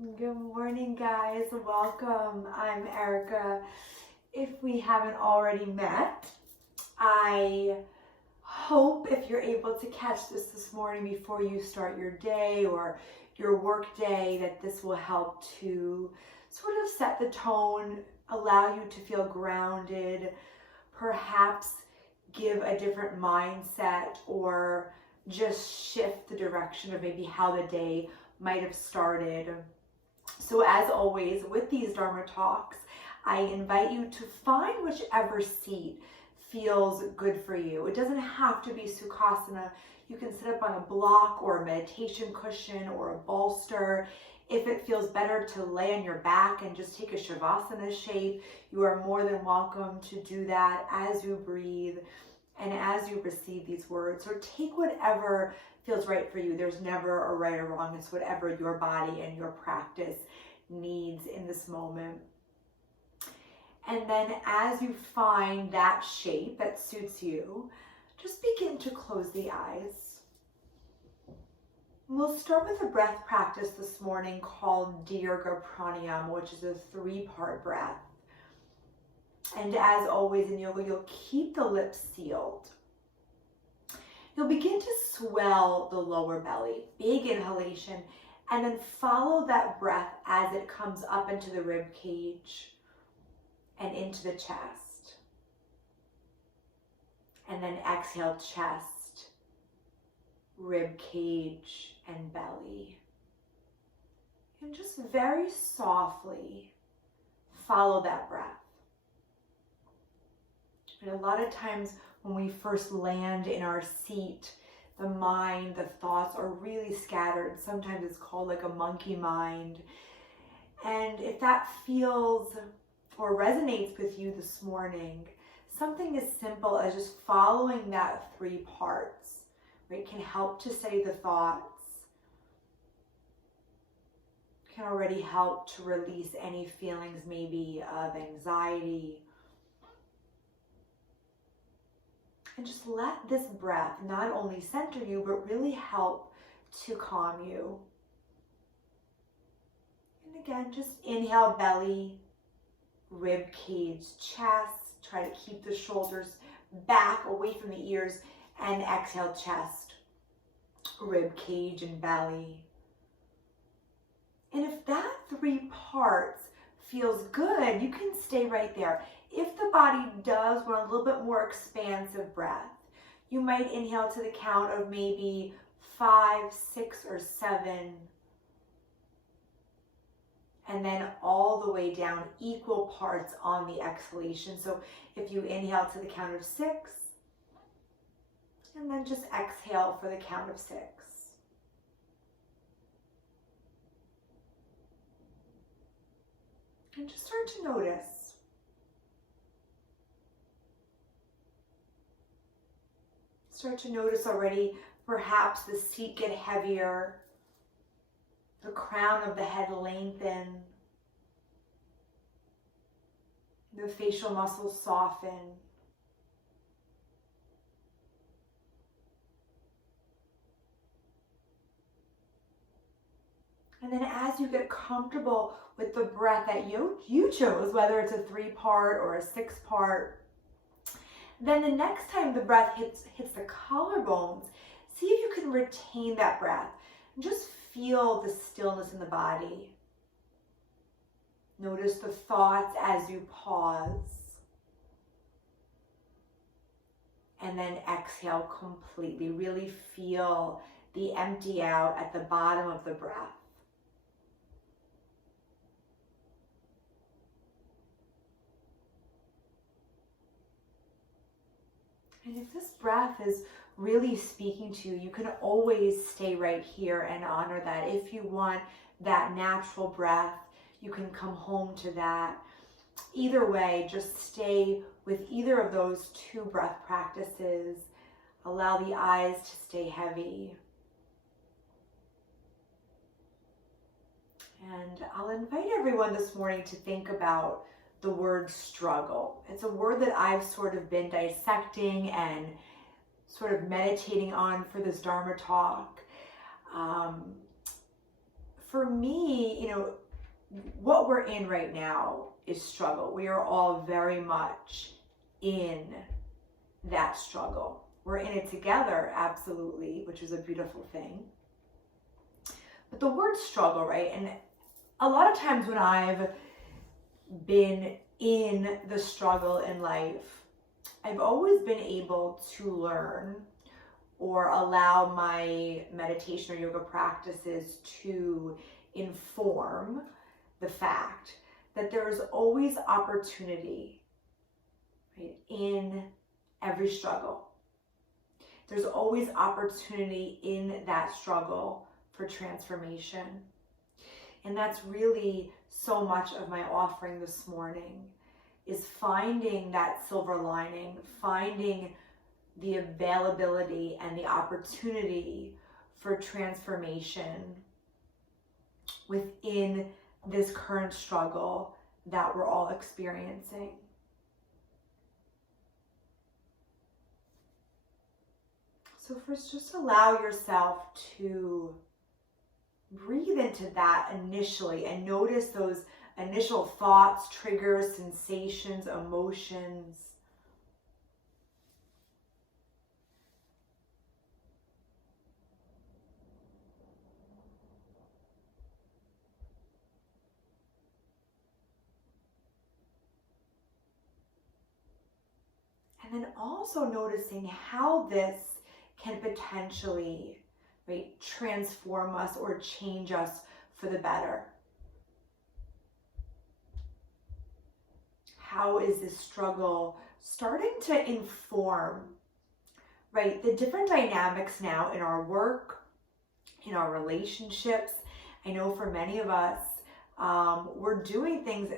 Good morning, guys. Welcome. I'm Erica. If we haven't already met, I hope if you're able to catch this morning before you start your day or your work day, that this will help to sort of set the tone, allow you to feel grounded, perhaps give a different mindset, or just shift the direction of maybe how the day might have started. So as always, with these Dharma talks, I invite you to find whichever seat feels good for you. It doesn't have to be Sukhasana. You can sit up on a block or a meditation cushion or a bolster. If it feels better to lay on your back and just take a Shavasana shape, you are more than welcome to do that as you breathe and as you receive these words. Or take whatever feels right for you. There's never a right or wrong. It's whatever your body and your practice needs in this moment. And then as you find that shape that suits you, just begin to close the eyes. We'll start with a breath practice this morning called Dirga Pranayama, which is a 3-part breath. And as always in yoga, you'll keep the lips sealed. You'll begin to swell the lower belly, big inhalation, and then follow that breath as it comes up into the rib cage and into the chest. And then exhale, chest, rib cage, and belly. And just very softly follow that breath. And a lot of times when we first land in our seat, the mind, the thoughts are really scattered. Sometimes it's called like a monkey mind. And if that feels or resonates with you this morning, something as simple as just following that 3 parts, right, can help to steady the thoughts, can already help to release any feelings maybe of anxiety. And just let this breath not only center you, but really help to calm you. And again, just inhale, belly, rib cage, chest. Try to keep the shoulders back away from the ears. And exhale, chest, rib cage, and belly. And if that 3 parts feels good, you can stay right there. If the body does want a little bit more expansive breath, you might inhale to the count of maybe 5, 6, or 7. And then all the way down, equal parts on the exhalation. So if you inhale to the count of 6, and then just exhale for the count of 6. And just start to notice. Start to notice already, perhaps the seat get heavier, the crown of the head lengthen, the facial muscles soften. And then as you get comfortable with the breath that you chose, whether it's a 3-part or a 6-part, then the next time the breath hits the collarbones, see if you can retain that breath. And just feel the stillness in the body. Notice the thoughts as you pause. And then exhale completely. Really feel the empty out at the bottom of the breath. And if this breath is really speaking to you, you can always stay right here and honor that. If you want that natural breath, you can come home to that. Either way, just stay with either of those 2 breath practices. Allow the eyes to stay heavy. And I'll invite everyone this morning to think about the word struggle. It's a word that I've sort of been dissecting and sort of meditating on for this Dharma talk. for me, what we're in right now is struggle. We are all very much in that struggle. We're in it together, absolutely, which is a beautiful thing. But the word struggle, right? And a lot of times when I've been in the struggle in life, I've always been able to learn or allow my meditation or yoga practices to inform the fact that there is always opportunity, right, in every struggle. There's always opportunity in that struggle for transformation. And that's really so much of my offering this morning, is finding that silver lining, finding the availability and the opportunity for transformation within this current struggle that we're all experiencing. So first, just allow yourself to breathe into that initially and notice those initial thoughts, triggers, sensations, emotions. And then also noticing how this can potentially, right, transform us or change us for the better. How is this struggle starting to inform, right, the different dynamics now in our work, in our relationships? I know for many of us, we're doing things.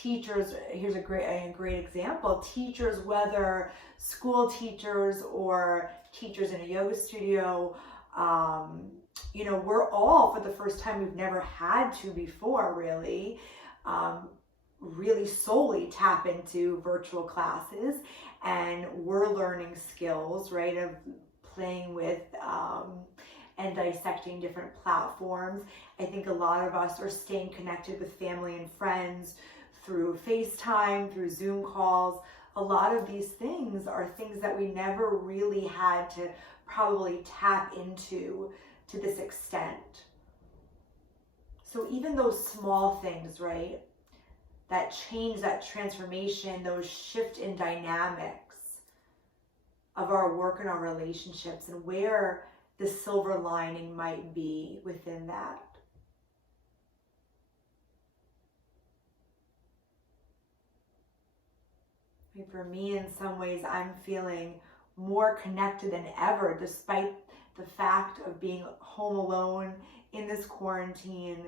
Teachers, here's a great example. Teachers, whether school teachers or teachers in a yoga studio, we're all, for the first time, we've never had to before, really solely tap into virtual classes, and we're learning skills, right, of playing with and dissecting different platforms. I think a lot of us are staying connected with family and friends through FaceTime, through Zoom calls. A lot of these things are things that we never really had to probably tap into to this extent. So even those small things, right, that change, that transformation, those shift in dynamics of our work and our relationships, and where the silver lining might be within that. For me, in some ways, I'm feeling more connected than ever, despite the fact of being home alone in this quarantine.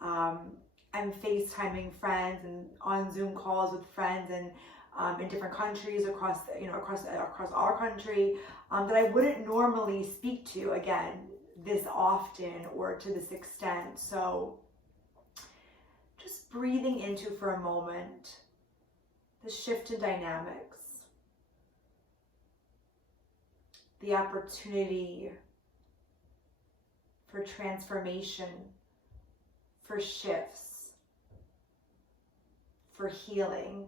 I'm FaceTiming friends and on Zoom calls with friends and in different countries across our country that I wouldn't normally speak to, again, this often or to this extent. So just breathing into for a moment the shift in dynamics, the opportunity for transformation, for shifts, for healing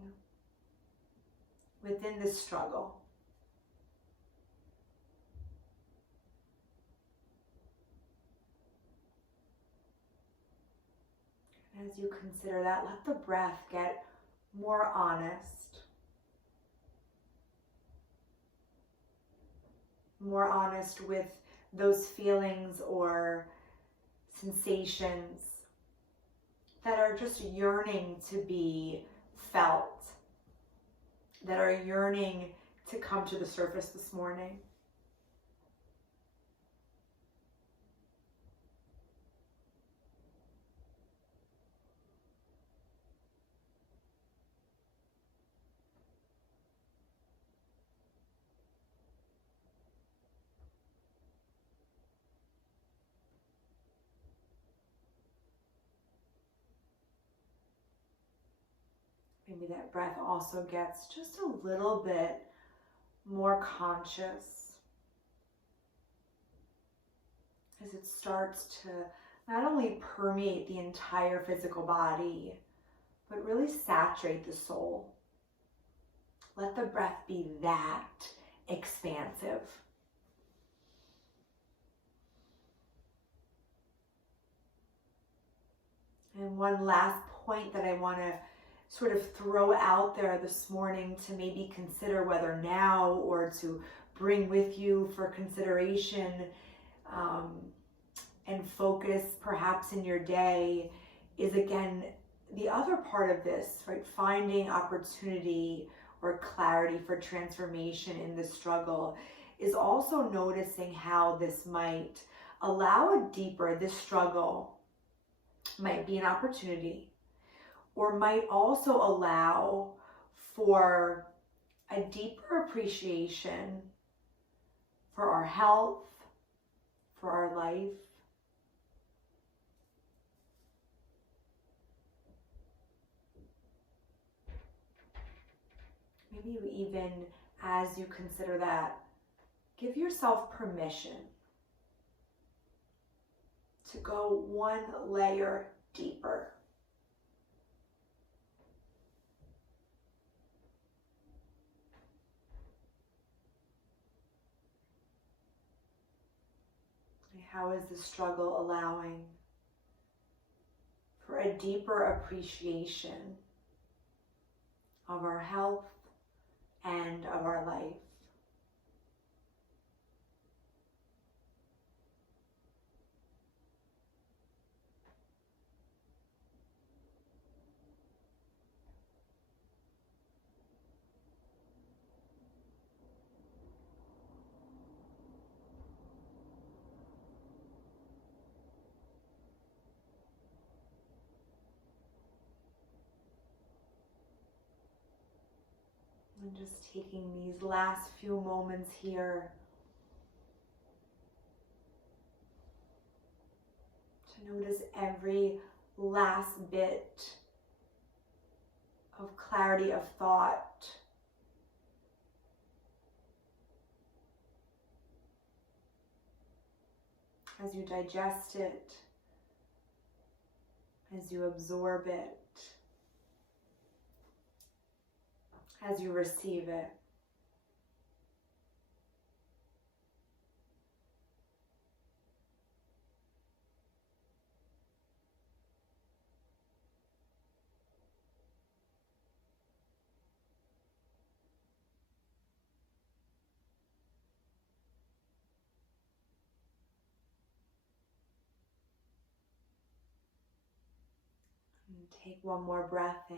within this struggle. As you consider that, let the breath get more honest with those feelings or sensations that are just yearning to be felt, that are yearning to come to the surface this morning. Maybe that breath also gets just a little bit more conscious as it starts to not only permeate the entire physical body, but really saturate the soul. Let the breath be that expansive. And one last point that I want to sort of throw out there this morning to maybe consider whether now or to bring with you for consideration and focus perhaps in your day is, again, the other part of this, right? Finding opportunity or clarity for transformation in the struggle is also noticing how this might allow this struggle might be an opportunity, or might also allow for a deeper appreciation for our health, for our life. Maybe you even, as you consider that, give yourself permission to go one layer deeper. How is the struggle allowing for a deeper appreciation of our health and of our life? And just taking these last few moments here to notice every last bit of clarity of thought, as you digest it, as you absorb it, as you receive it. And take one more breath in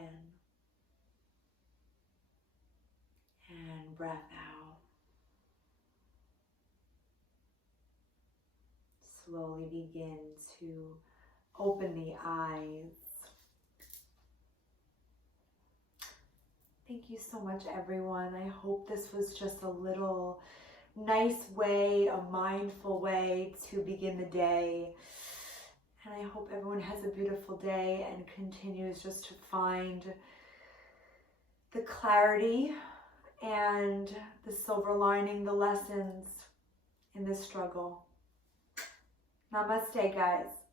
and breath out. Slowly begin to open the eyes. Thank you so much, everyone. I hope this was just a little nice way, a mindful way to begin the day. And I hope everyone has a beautiful day and continues just to find the clarity and the silver lining, the lessons in this struggle. Namaste, guys.